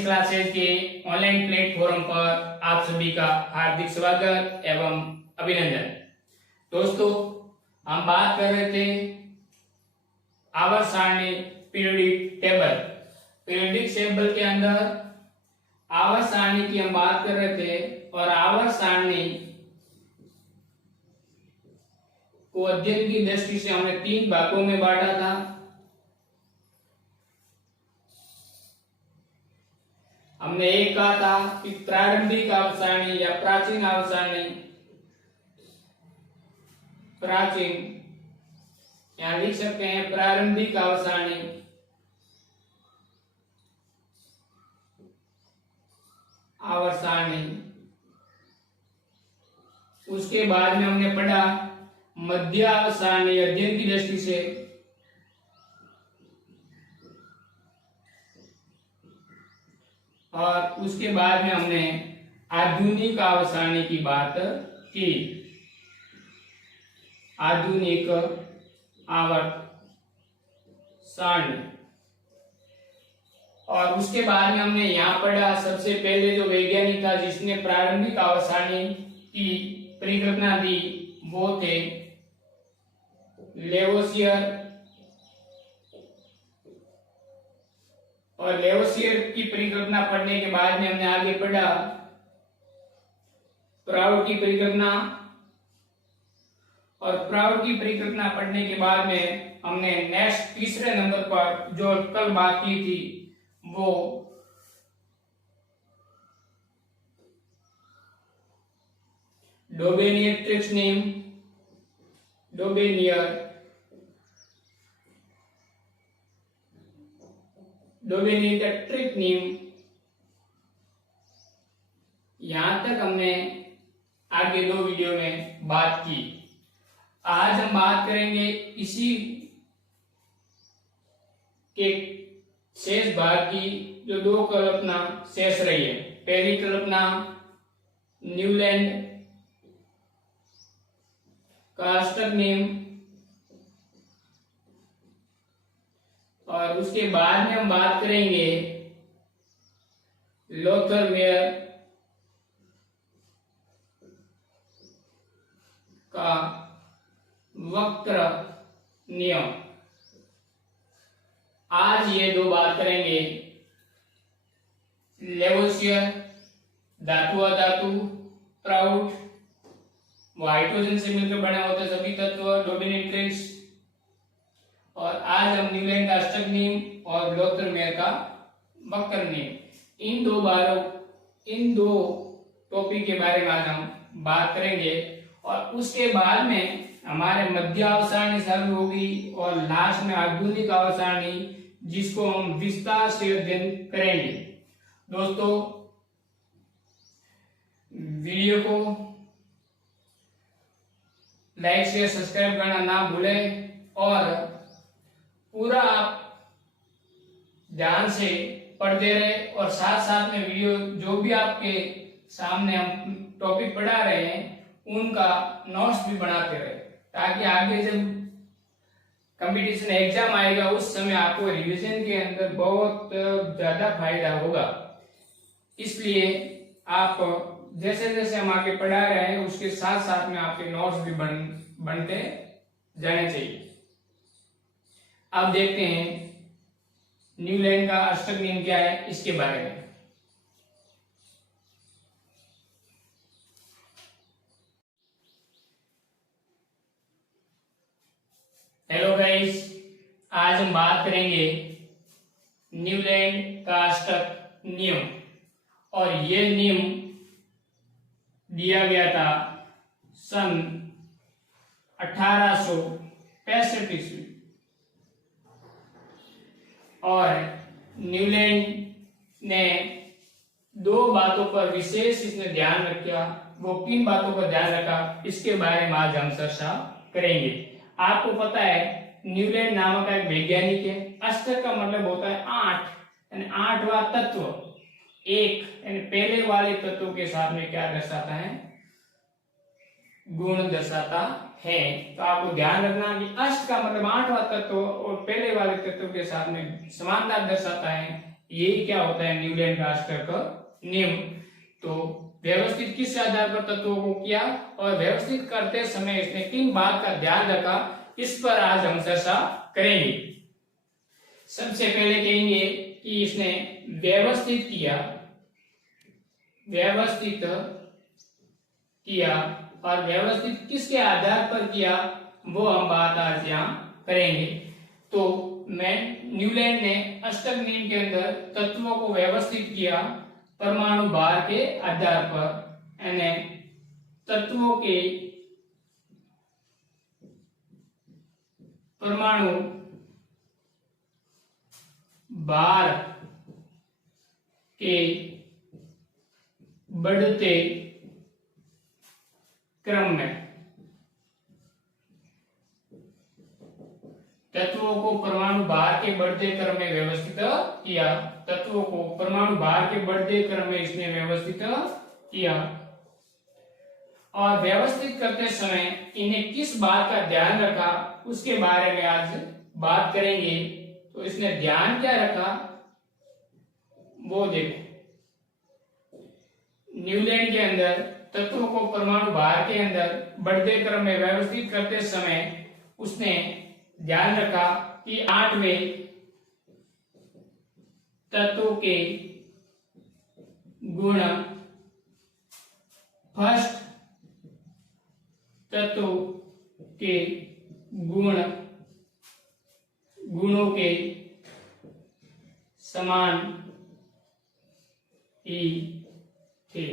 Science classes के online platform पर आप सभी का हार्दिक स्वागत एवं अभिनंदन। दोस्तों, हम बात कर रहे थे आवर्त सारणी पीरियोडिक टेबल। पीरियोडिक टेबल के अंदर आवर्त सारणी की हम बात कर रहे थे और आवर्त सारणी को अध्ययन की दृष्टि से हमने 3 भागों में बांटा था। हमने एक कहा था कि प्रारंभिक आवर्त सारणी या प्राचीन आवर्त सारणी, प्राचीन यहां लिख सकते हैं प्रारंभिक आवर्त सारणी, आवर्त सारणी। उसके बाद में हमने पढ़ा मध्य आवर्त सारणी अध्ययन की दृष्टि से, और उसके बाद में हमने आधुनिक आवर्त सारणी की बात की। आधुनिक आवर्त सारणी। और उसके बाद में हमने यहाँ पढ़ा सबसे पहले जो वैज्ञानिक था जिसने प्रारंभिक आवर्त सारणी की परिकल्पना दी वो थे लेवोसियर। और लेवोसियर की परिकल्पना पढ़ने के बाद में हमने आगे पढ़ा प्राउड की परिकल्पना। और प्राउड की परिकल्पना पढ़ने के बाद में हमने नेक्स्ट तीसरे नंबर पर जो कल बात की थी वो डोबेनियर-ट्रिक्स नियम, डोबेनियर-ट्रिक्स नियम। यहां तक हमने आगे 2 वीडियो में बात की। आज हम बात करेंगे इसी के शेष भाग की जो 2 कल्पना शेष रही है। पहली कल्पना न्यूलैंड का अष्टक नियम, और उसके बाद में हम बात करेंगे लोथर-मेयर का वक्र नियम। आज ये 2 बात करेंगे लेवोसियर धातु अधातु, प्राउड वो हाइड्रोजन से मिलकर बने होते सभी तत्व, डोबेनियर-ट्रिक्स। और आज हम न्यूलैंड का अष्टक नियम और लोथर-मेयर का वक्र नियम, इन दो टॉपिक के बारे में आज हम बात करेंगे। और उसके बाद में हमारे मध्य आवर्त सारणी चालू होगी और लास्ट में आधुनिक आवर्त सारणी जिसको हम विस्तार से अध्ययन करेंगे। दोस्तों, वीडियो को लाइक शेयर सब्सक्राइब करना ना भूलें और पूरा आप ध्यान से पढ़ते रहे और साथ साथ में वीडियो जो भी आपके सामने हम टॉपिक पढ़ा रहे हैं उनका नोट्स भी बनाते रहे, ताकि आगे जब कंपटीशन एग्जाम आएगा उस समय आपको रिवीजन के अंदर बहुत ज्यादा फायदा होगा। इसलिए आप जैसे जैसे हम आगे पढ़ा रहे हैं उसके साथ साथ में आपके नोट्स भी बनते जाने चाहिए। अब देखते हैं न्यूलैंड का अष्टक नियम क्या है इसके बारे में। हेलो गाइस, आज हम बात करेंगे न्यूलैंड का अष्टक नियम। और ये नियम दिया गया था सन 1865 ईस्वी। और न्यूलैंड ने 2 बातों पर विशेष इसने ध्यान रखा। वो किन बातों पर ध्यान रखा इसके बारे में आज हम चर्चा करेंगे। आपको पता है न्यूलैंड नामक एक वैज्ञानिक है। अष्टक का मतलब होता है 8, यानी 8वां तत्व। 1 यानी पहले वाले तत्व के साथ में क्या दर्शाता है, गुण दर्शाता है। तो आपको ध्यान रखना कि अष्ट का मतलब 8वां तत्व और पहले वाले तत्व के साथ में समानता दर्शाता है। यही क्या होता है न्यूलैंड का अष्टक नियम। तो व्यवस्थित किस आधार पर तत्वों को किया और व्यवस्थित करते समय इसने किन बात का ध्यान रखा, इस पर आज हम चर्चा करेंगे। सबसे पहले कहेंगे कि इसने व्यवस्थित किया और व्यवस्थित किसके आधार पर किया वो हम बात आज यहाँ करेंगे। तो मैं न्यूलैंड ने अष्टक नियम के अंदर तत्वों को व्यवस्थित किया परमाणु भार के आधार पर, यानी तत्वों के परमाणु भार के बढ़ते क्रम में, तत्वों को परमाणु भार के बढ़ते क्रम में व्यवस्थित किया। तत्वों को परमाणु भार के बढ़ते क्रम में इसने व्यवस्थित किया और व्यवस्थित करते समय इन्हें किस बात का ध्यान रखा उसके बारे में आज बात करेंगे। तो इसने ध्यान क्या रखा वो देखो। न्यूलैंड के अंदर तत्वों को परमाणु भार के अंदर बढ़ते क्रम में व्यवस्थित करते समय उसने ध्यान रखा कि 8वें तत्व के गुण फर्स्ट तत्व के गुणों के समान ही थे।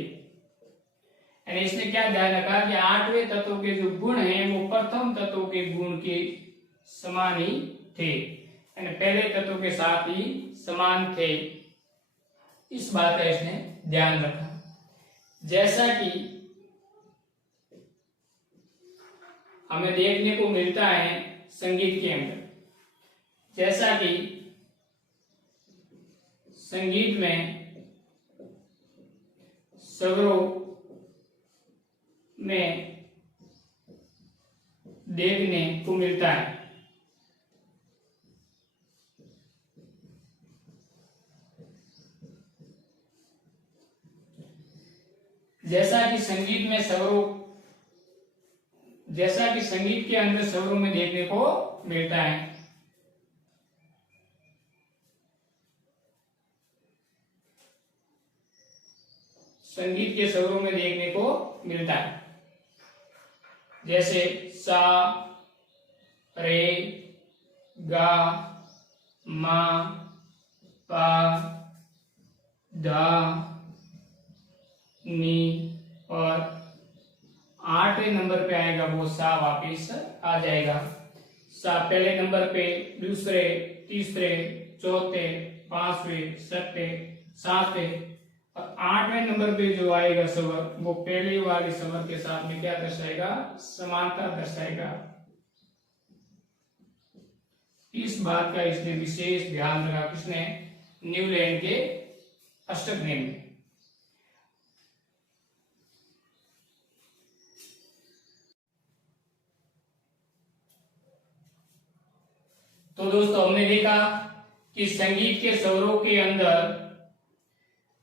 यानी इसने क्या ध्यान रखा कि 8वें तत्व के जो गुण हैं वो प्रथम तत्व के गुण के समान ही थे, यानी पहले तत्व के साथ ही समान थे। इस बात का इसने ध्यान रखा। जैसा कि हमें देखने को मिलता है संगीत के अंदर, जैसा कि संगीत में स्वरों में देखने को मिलता है, जैसा कि संगीत के अंदर स्वरों में देखने को मिलता है। संगीत के स्वरों में देखने को मिलता है, जैसे सा, रे, गा, मा, पा, धा, नी और 8वें नंबर पे आएगा वो सा वापिस आ जाएगा। सा पहले नंबर पे, दूसरे, तीसरे, चौथे, 5वें, 6वें, 7वें और 8वें नंबर पे जो आएगा स्वर वो पहले वाले स्वर के साथ में क्या दर्शाएगा, समानता दर्शाएगा। इस बात का इसने विशेष ध्यान रखा, किसने, न्यूलैंड के अष्टक नियम में। तो दोस्तों हमने देखा कि संगीत के स्वरों के अंदर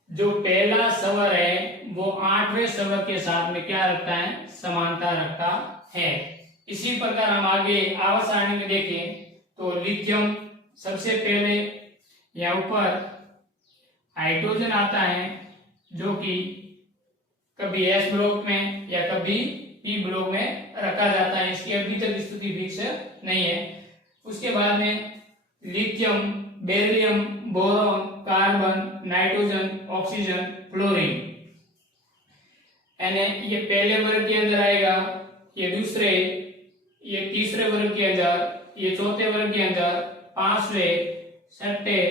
जो पहला स्वर है वो 8वें स्वर के साथ में क्या रखता है, समानता रखता है। इसी प्रकार हम आगे आवर्त सारणी में देखें तो लिथियम सबसे पहले यहाँ ऊपर हाइड्रोजन आता है जो कि कभी एस ब्लॉक में या कभी पी ब्लॉक में रखा जाता है। इसकी अभी तक स्थिति फिक्स नहीं है। उसके बाद में lithium, beryllium, boron, carbon, nitrogen, oxygen, fluorine, यानी ये पहले वर्ग के अंदर आएगा, ये दूसरे, ये तीसरे वर्ग के अंदर, ये चौथे वर्ग के अंदर, 5वें, 6वें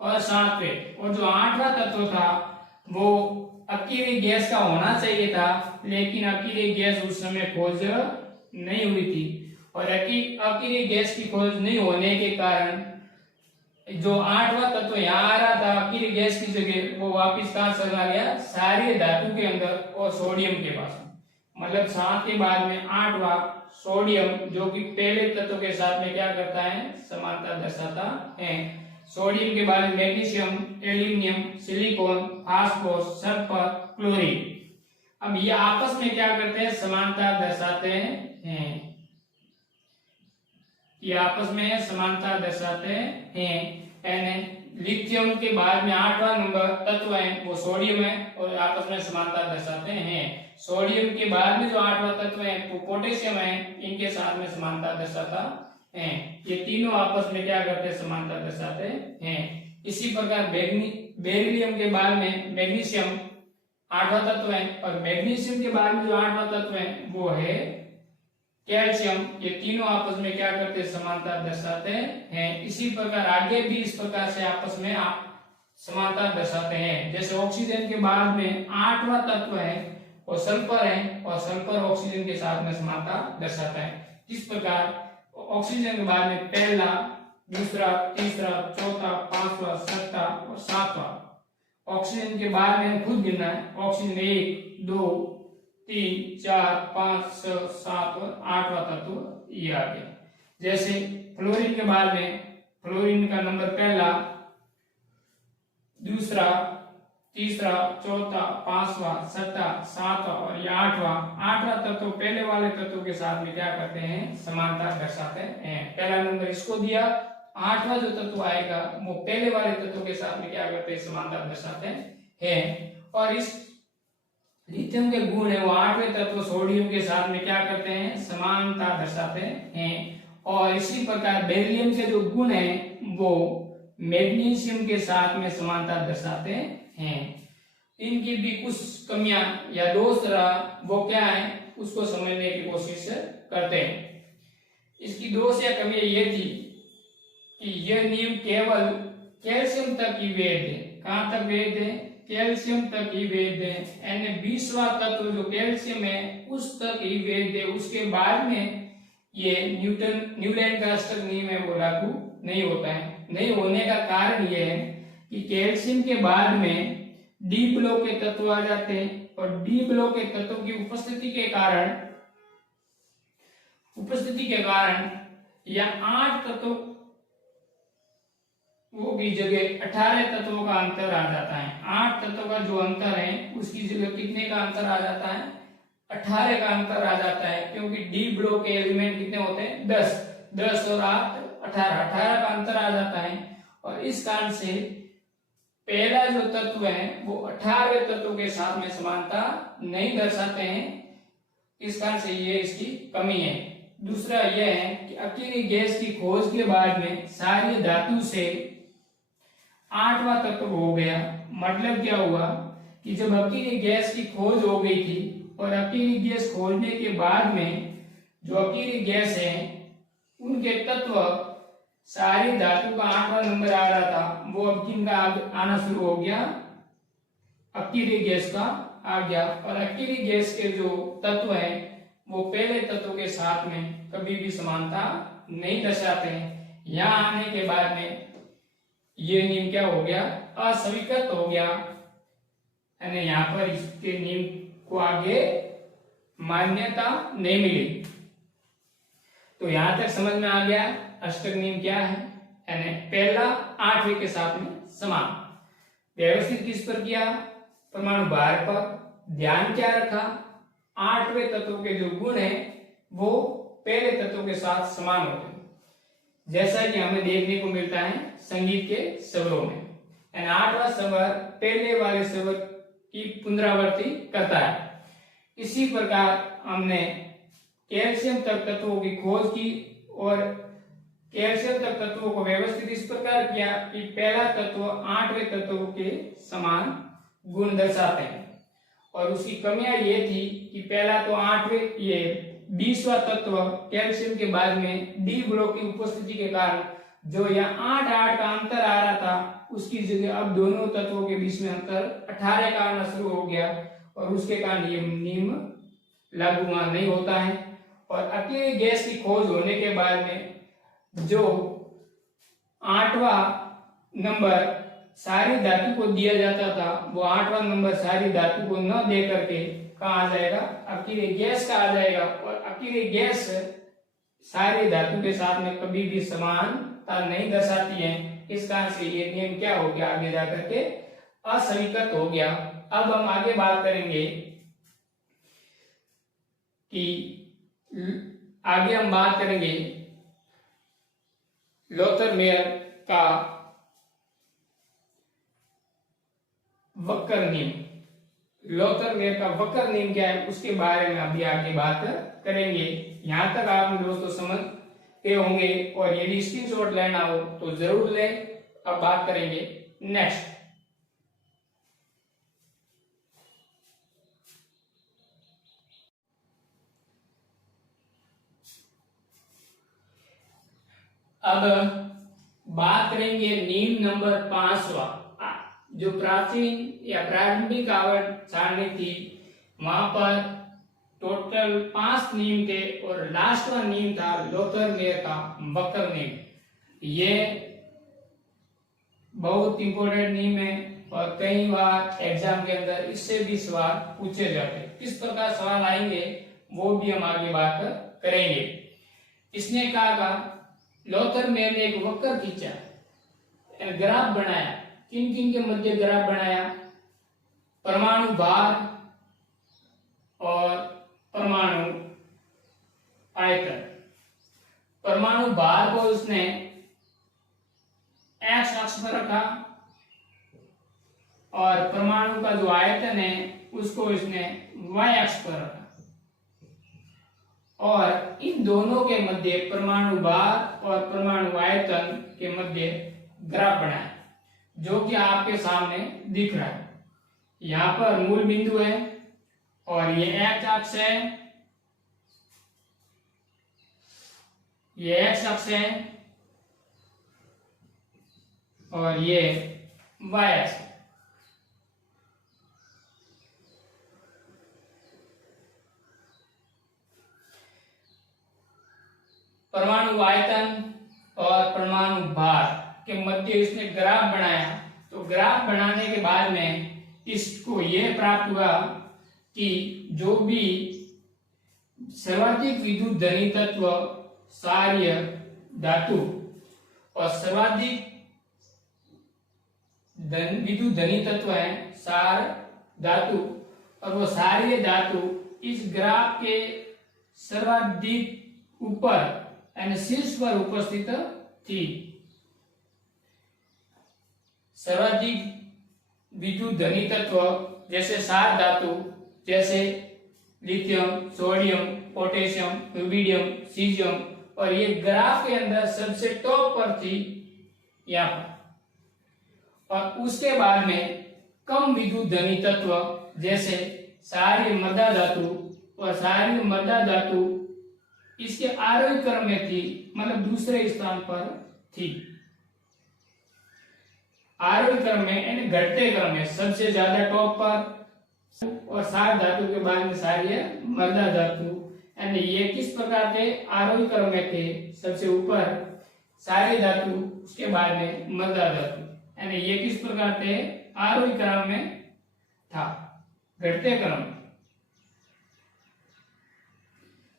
और 7वें। और जो 8वां तत्व था वो अकेली गैस का होना चाहिए था, लेकिन अकेली गैस उस समय खोज नहीं हुई थी और अकेली गैस की खोज नहीं होने के कारण जो 8वां तत्व यहाँ आ रहा था अकेली गैस की जगह वो वापिस कहाँ चला गया, क्षारीय धातु के अंदर और सोडियम के पास। मतलब 7 के बाद में 8वां सोडियम जो कि पहले तत्व के साथ में क्या करता है, समानता दर्शाता है। सोडियम के बाद magnesium, aluminium, silicon, phosphorus, sulphur, chlorine. अब ये आपस में क्या करते हैं, समानता दर्शाते हैं। ये आपस में समानता दर्शाते हैं। लिथियम के बाद में 8वां नंबर तत्व है वो सोडियम है और आपस में समानता दर्शाते हैं। सोडियम के बाद में जो 8वां तत्व है वो पोटेशियम है, इनके साथ में समानता दर्शाता है। ये तीनों आपस में क्या करते हैं, समानता दर्शाते हैं। इसी प्रकार बेरिलियम के बाद में मैग्नीशियम 8वां तत्व है और मैग्नीशियम के बाद में जो 8वां तत्व है वो है कैल्शियम। ये तीनों आपस में क्या करते हैं, समानता दर्शाते हैं। इसी प्रकार आगे भी इस प्रकार से आपस में समानता दर्शाते हैं। जैसे ऑक्सीजन के बाद में 8वां तत्व है और सल्फर है और सल्फर ऑक्सीजन के साथ में समानता दर्शाता है। इस प्रकार ऑक्सीजन के बाद में पहला, दूसरा, तीसरा, चौथा, पांचवा, छठा और सातवां। ऑक्सीजन के बाद में खुद गिनना है, ऑक्सीजन 1, 2, 3, 4, 5, 6, 7 और 8वां तत्व ये आ गया। जैसे फ्लोरीन के बाद में फ्लोरीन का नंबर पहला, दूसरा, तीसरा, चौथा, पांचवा, छठा, सातवां और ये 8वां तत्व पहले वाले तत्व के साथ में क्या करते हैं, समानता दर्शाते हैं। पहला नंबर इसको दिया, 8वां जो तत्व आएगा वो पहले वाले तत्व के साथ में क्या करते हैं, समानता दर्शाते हैं। और इस लिथियम के गुण है वो 8वें तत्व सोडियम के साथ में क्या करते हैं, समानता दर्शाते हैं। और इसी प्रकार बेरिलियम के जो गुण है वो मैग्नीशियम के साथ में समानता दर्शाते हैं। इनकी भी कुछ कमियां या दोष रहा वो क्या है उसको समझने की कोशिश करते हैं। इसकी दोष या कमियां ये थी कि यह नियम केवल कैल्शियम तक ही वैध है। कहां तक वैध है, कैल्शियम तक ही वैध है। यानी 20वां तत्व जो कैल्शियम है उस तक ही वैध है। उसके बाद में ये न्यूटन का अष्टक नियम है वो लागू नहीं होता है। नहीं होने का कारण यह है कि कैल्शियम के बाद में डी ब्लॉक के तत्व आ जाते हैं और डी ब्लॉक के तत्व की उपस्थिति के कारण या 8 तत्व वो की जगह 18 तत्वों का अंतर आ जाता है। 8 तत्वों का जो अंतर है उसकी जगह कितने का अंतर आ जाता है, 18 का अंतर आ जाता है। क्योंकि डी ब्लॉक के एलिमेंट कितने होते हैं, 10 और 8 18 का अंतर आ जाता है। और इस कारण से पहला जो तत्व है वो 18वें तत्व के साथ में समानता नहीं दर्शाते हैं। इस कारण से ये इसकी कमी है। दूसरा यह है कि अकेली गैस की खोज के बाद में सारी धातु से 8वां तत्व हो गया। मतलब क्या हुआ कि जब अकेली गैस की खोज हो गई थी और अकेली गैस खोजने के बाद में जो अकेली गैस है उनके तत्व सारी धातु का 8वां नंबर आ रहा था वो अब किन का आना शुरू हो गया, अकेली गैस का आ गया। और अकेली गैस के जो तत्व है वो पहले तत्व के साथ में कभी भी समानता नहीं दर्शाते हैं। यहाँ आने के बाद में ये नियम क्या हो गया, अस्वीकृत हो गया। यानी यहाँ पर इसके नियम को आगे मान्यता नहीं मिली। तो यहां तक समझ में आ गया अष्टक नियम क्या है। यानी पहला 8वें के साथ में समान। व्यवस्थित किस पर किया, परमाणु भार पर। ध्यान क्या रखा, 8वें तत्व के जो गुण है वो पहले तत्व के साथ समान होते हैं, जैसा कि हमें देखने को मिलता है संगीत के स्वरों में। यानी 8वां स्वर पहले वाले स्वर की पुनरावृत्ति करता है। इसी प्रकार हमने कैल्शियम तक तत्वों की खोज की और कैल्शियम तक तत्वों को व्यवस्थित इस प्रकार किया कि पहला तत्व 8वें तत्व के समान गुण दर्शाते हैं। और उसकी कमियां ये थी कि पहला तो 8वें ये 20वां तत्व कैल्शियम के बाद में डी ब्लॉक की उपस्थिति के कारण जो यहाँ 8 का अंतर आ रहा था उसकी जगह अब दोनों तत्वों के बीच में अंतर 18 का आना शुरू हो गया और उसके कारण ये नियम लागू नहीं होता है। और अकेली गैस की खोज होने के बाद में जो 8वां नंबर सारी धातु को दिया जाता था वो 8वां नंबर सारी धातु को न दे करके कहाँ आ जाएगा, अकेले गैस का आ जाएगा। और अकेले गैस सारी धातु के साथ में कभी भी समानता नहीं दर्शाती है। इस कारण से ये नियम क्या हो गया, आगे जाकर के असविकृत हो गया। अब हम आगे बात करेंगे कि आगे हम बात करेंगे लोथर-मेयर का वक्र नियम। लोथर-मेयर का वक्र नियम क्या है उसके बारे में अभी आगे बात करेंगे। यहां तक आपने दोस्तों समझते होंगे, और यदि स्क्रीनशॉट लेना हो तो जरूर लें। अब बात करेंगे नेक्स्ट। अब बात करेंगे नियम नंबर 5वां। जो प्राचीन या प्रारंभिक आवर्त सारणी थी वहां पर टोटल 5 नियम थे, और लास्ट वाला नियम था लोथर-मेयर का वक्र नियम। ये बहुत इंपॉर्टेंट नियम है और कई बार एग्जाम के अंदर इससे भी सवाल पूछे जाते हैं। किस प्रकार सवाल आएंगे वो भी हम आगे बात करेंगे। इसने कहा लोथर-मेयर ने एक वक्र खींचा, ग्राफ बनाया। किन किन के मध्य ग्राफ बनाया? परमाणु भार और परमाणु आयतन। परमाणु भार को उसने एक्स अक्ष पर रखा, और परमाणु का जो आयतन है उसको इसने वाई अक्ष पर रखा, और इन दोनों के मध्य परमाणु भार और परमाणु आयतन के मध्य ग्राफ बनाया, जो कि आपके सामने दिख रहा है। यहां पर मूल बिंदु है और ये एक्स अक्ष है, ये एक्स अक्ष है और ये वाई अक्ष है। परमाणु आयतन और परमाणु भार के मध्य इसने ग्राफ बनाया। तो ग्राफ बनाने के बाद में इसको यह प्राप्त हुआ कि जो भी सर्वाधिक विद्युत धनी तत्व सार्य धातु और सर्वाधिक विद्युत धनी तत्व है सार धातु, और वो सार्य धातु इस ग्राफ के सर्वाधिक ऊपर यानी शीर्ष पर उपस्थित थी। सर्वाधिक विद्युत धनी तत्व जैसे सार धातु, जैसे lithium, sodium, potassium, rubidium, caesium, और ये ग्राफ के अंदर सबसे टॉप पर थी यहाँ पर। और उसके बाद में कम विद्युत धनी तत्व जैसे सारी मृदा धातु, और सारी मृदा धातु इसके आरोही क्रम में थी, मतलब दूसरे स्थान पर थी। आरोही क्रम में यानी घटते क्रम में सबसे ज्यादा टॉप पर, और सार धातु के बाद में सारी मृदा धातु, यानी ये किस प्रकार के आरोही क्रम में थे? सबसे ऊपर सारी धातु, उसके बाद में मृदा धातु, यानी ये किस प्रकार थे? आरोही क्रम में था, घटते क्रम।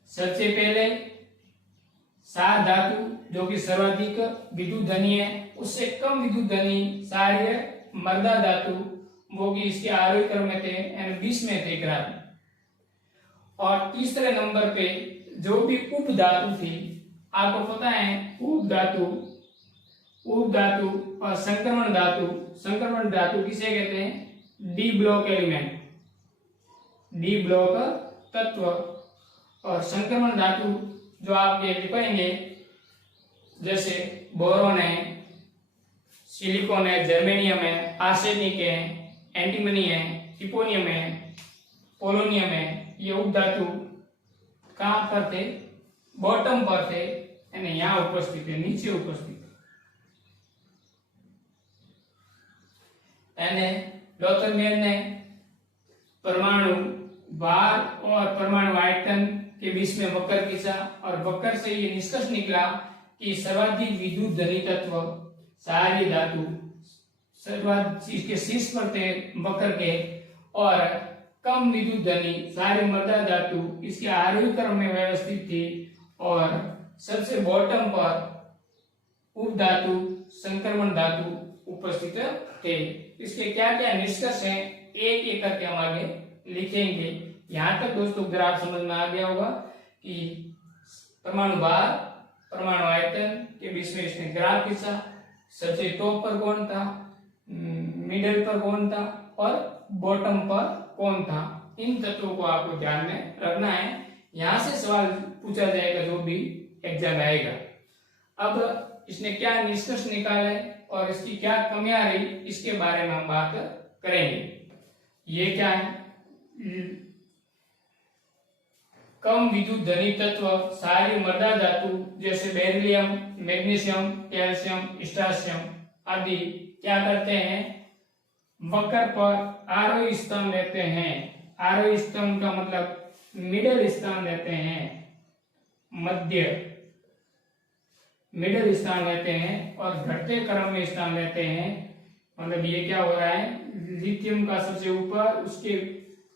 सबसे पहले सार धातु जो कि सर्वाधिक विद्युत धनी है, उससे कम विद्युत धनी सारी मृदा धातु, वो कि इसके आरोही क्रम में थे, यानी 20 में थे ग्राफ। और तीसरे नंबर पे जो भी उप धातु थी, आपको पता है उप धातु और संक्रमण धातु। संक्रमण धातु किसे कहते हैं? D block element, D block तत्व। और संक्रमण धातु जो आप ये लिखेंगे जैसे बोरोन है, सिलिकॉन है, जर्मेनियम है, आर्सेनिक है, एंटीमनी है, इपोनियम है, पोलोनियम है, ये उप धातु कहां पर थे? बॉटम पर थे, यानी यहां उपस्थित है, नीचे उपस्थित है। यानी लोथर-मेयर ने परमाणु भार और परमाणु आयतन के बीच में वक्र खींचा, और वक्र से ये निष्कर्ष निकला कि सर्वाधिक विद्युत धनी तत्व सारी धातु सर्वाधिक इसके शीर्ष पर थे वक्र के, और कम विद्युत धनी सारी मृदा धातु इसके आरोही क्रम में व्यवस्थित थी, और सबसे बॉटम पर उप धातु संक्रमण धातु उपस्थित थे। इसके क्या क्या निष्कर्ष हैं एक एक करके हम आगे लिखेंगे। यहाँ तक दोस्तों ग्राफ समझ में आ गया होगा कि परमाणु भार परमाणु आयतन के बीच में इसने ग्राफ खींचा, सबसे टॉप पर कौन था, मिडिल पर कौन था और बॉटम पर कौन था। इन तत्वों को आपको ध्यान में रखना है, यहां से सवाल पूछा जाएगा जो भी एग्जाम आएगा। अब इसने क्या निष्कर्ष निकाले और इसकी क्या कमियां रही इसके बारे में हम बात करेंगे। ये क्या है, कम विद्युत धनी तत्व सारी मृदा धातु जैसे बेरिलियम, मैग्नीशियम, कैल्शियम, स्ट्राशियम आदि क्या करते हैं, वक्र पर आरोही स्थान लेते हैं। आरोही स्थान का मतलब मिडिल स्थान लेते हैं, मध्य मिडिल स्थान लेते हैं और घटते क्रम में स्थान लेते हैं। मतलब ये क्या हो रहा है, लिथियम का सबसे ऊपर, उसके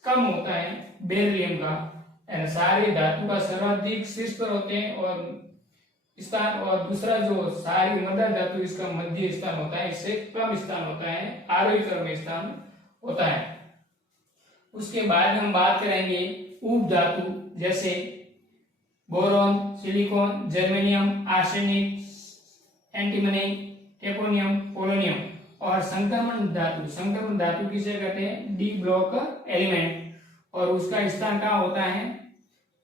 कम होता है बेरिलियम का, सारी धातु का सर्वाधिक शीर्ष पर होते हैं और स्थान, और दूसरा जो सारी मदर धातु इसका मध्य स्थान होता है, इससे कम स्थान होता है, आरोही क्रम में स्थान होता है। उसके बाद हम बात करेंगे उप धातु जैसे boron, silicon, germanium, arsenic, antimony, टेपोनियम, पोलोनियम और संक्रमण धातु। संक्रमण धातु किसे कहते हैं, डी ब्लॉक एलिमेंट, और उसका स्थान कहाँ होता है,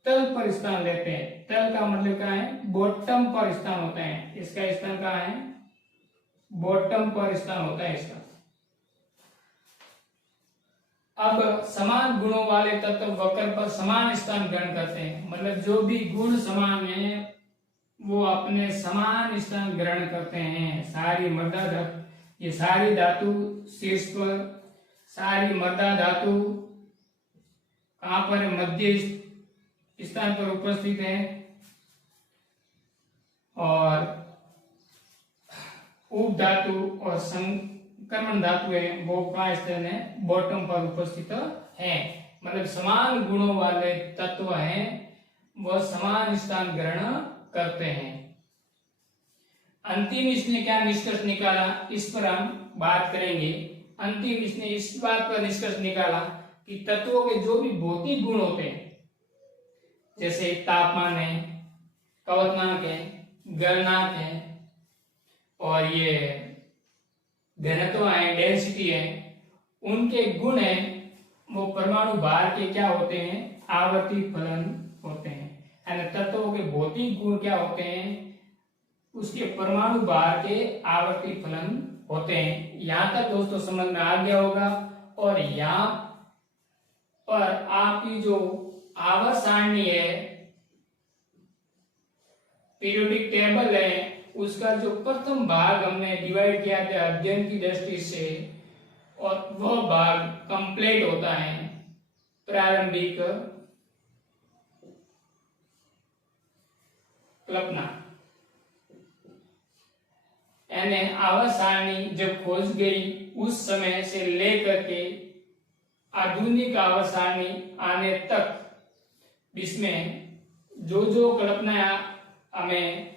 तल पर स्थान लेते हैं। तल का मतलब क्या है, बॉटम पर स्थान होता है, इसका स्थान कहाँ है, बॉटम पर स्थान होता है इसका। अब समान गुणों वाले तत्व वक्र पर समान स्थान ग्रहण करते हैं, मतलब जो भी गुण समान है वो अपने समान स्थान ग्रहण करते हैं। सारी मृदा धातु, ये सारी धातु शीर्ष पर, सारी मृदा धातु कहां पर, मध्य स्थान पर उपस्थित है, और उप धातु और संक्रमण धातु है वो कहां स्थान है, बॉटम पर उपस्थित है। मतलब समान गुणों वाले तत्व हैं वह समान स्थान ग्रहण करते हैं। अंतिम इसने क्या निष्कर्ष निकाला इस पर हम बात करेंगे। अंतिम इसने इस बात पर निष्कर्ष निकाला कि तत्वों के जो भी भौतिक गुण होते हैं, जैसे तापमान है, कवचनांक है, गलनांक है, और ये घनत्व है, डेंसिटी है, उनके गुण है वो परमाणु भार के क्या होते हैं, आवर्ती फलन होते हैं। यानी तत्वों के भौतिक गुण क्या होते हैं, उसके परमाणु भार के आवर्ती फलन होते हैं। यहां तक दोस्तों समझ में आ गया होगा। और यहाँ पर आपकी जो आवर्त सारणी है, पीरियोडिक टेबल है, उसका जो प्रथम भाग हमने डिवाइड किया था अध्ययन की दृष्टि से, और वह भाग कंप्लीट होता है प्रारंभिक कल्पना। यानी आवर्त सारणी जब खोज गई उस समय से लेकर के आधुनिक आवर्त सारणी आने तक इसमें जो जो कल्पनाएं हमें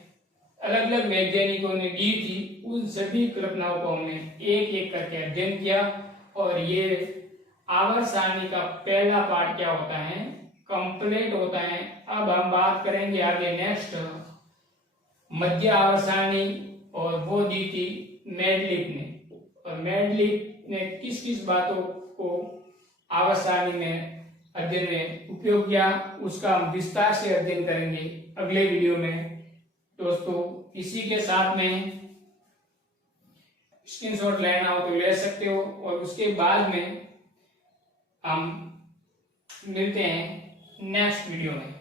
अलग अलग वैज्ञानिकों ने दी थी, उन सभी कल्पनाओं को हमने एक एक करके अध्ययन किया। और ये आवर्त सारणी का पहला पार्ट क्या होता है, कंप्लीट होता है। अब हम बात करेंगे आगे नेक्स्ट मध्य आवर्त सारणी, और वो दी थी मेंडलीफ ने। और मेंडलीफ ने किस किस बातों को आवर्त सारणी में अध्ययन में उपयोग किया, उसका हम विस्तार से अध्ययन करेंगे अगले वीडियो में। दोस्तों इसी के साथ में स्क्रीनशॉट लेना हो तो ले सकते हो, और उसके बाद में हम मिलते हैं नेक्स्ट वीडियो में।